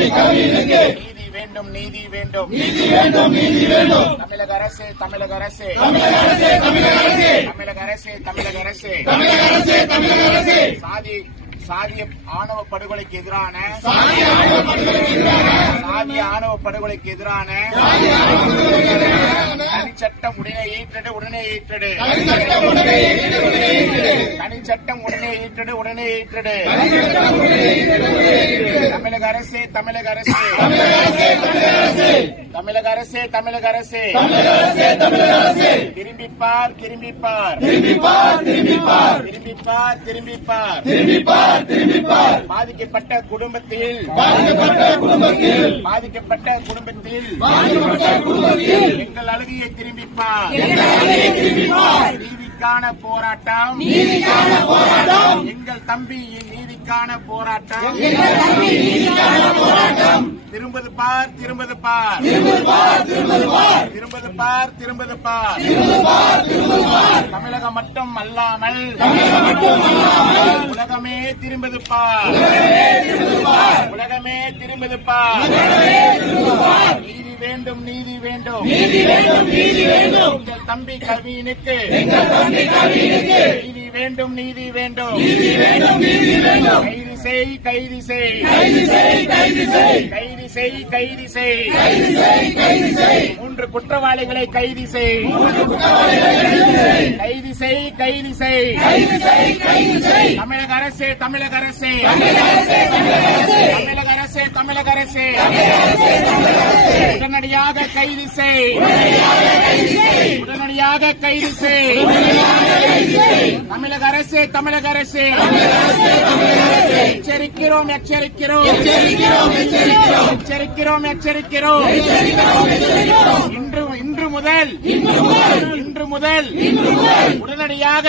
நீதி வேண்டும், நீதி வேண்டும், நீதி வேண்டும், நீதி வேண்டும். தமிழக அரசு, தமிழக அரசு, தமிழக அரசு, தமிழக அரசு, தமிழக அரசு, தமிழக அரசு, தமிழக அரசு, தமிழக அரசு. சாதிய ஆணவ படுகொலைக்கு எதிரான சாதிய ஆணவ படுகொலைக்கு எதிரான தனிச்சட்டம் உடனே ஈட்டெடு, உடனே ஈட்டெடு. தனிச்சட்டம் உடனே ஈட்டெடு, உடனே ஈட்டெடு. தமிழக அரசு, தமிழக அரசு, தமிழக அரசு, தமிழக அரசு, தமிழக அரசு, தமிழக அரசு. திரும்பிப்பார், திரும்பிப்பார், திரும்பிப்பார், திரும்பிப்பார், திரும்பிப்பார், திரும்பிப்பார், திரும்பிப்பார், திரும்பிப்பார். பாதிக்கப்பட்ட குடும்பத்தில் எங்கள் அழுகையை திரும்பிப்பார். நீதிக்கான போராட்டம், எங்கள் தம்பியின் நீதிக்கான போராட்டம். திரும்பது பார், திரும்பது பார், திரும்பது பார், திரும்பது பார். தமிழகம் மட்டும் அல்லாமல் உலகமே திரும்பது பார், உலகமே திரும்பது பார். நீதி வேண்டும், நீதி வேண்டும், நீதி வேண்டும், நீதி வேண்டும். எங்கள் தம்பி கவினுக்கு நீதி வேண்டும், நீதி வேண்டும், நீதி வேண்டும், நீதி வேண்டும். கைது செய், கைது செய், கைது செய், கைது செய், கைது செய், கைது செய், கைது செய். 3 குற்றவாளிகளை கைது செய், கைது செய், கைது செய், கைது செய், கைது செய். தமிழக அரசு, தமிழக அரசு, தமிழக அரசு, தமிழக அரசு, உடனடியாக கைது செய், உடனடியாக கைது செய். தமிழக அரசு, தமிழக அரசு, எச்சரிக்கிறோம், எச்சரிக்கிறோம், எச்சரிக்கிறோம், எச்சரிக்கிறோம். இன்று முதல் உடனடியாக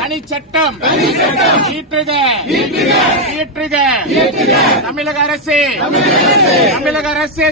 தனிச்சட்டம் இயற்றுக, தமிழக அரசு, தமிழக அரசு.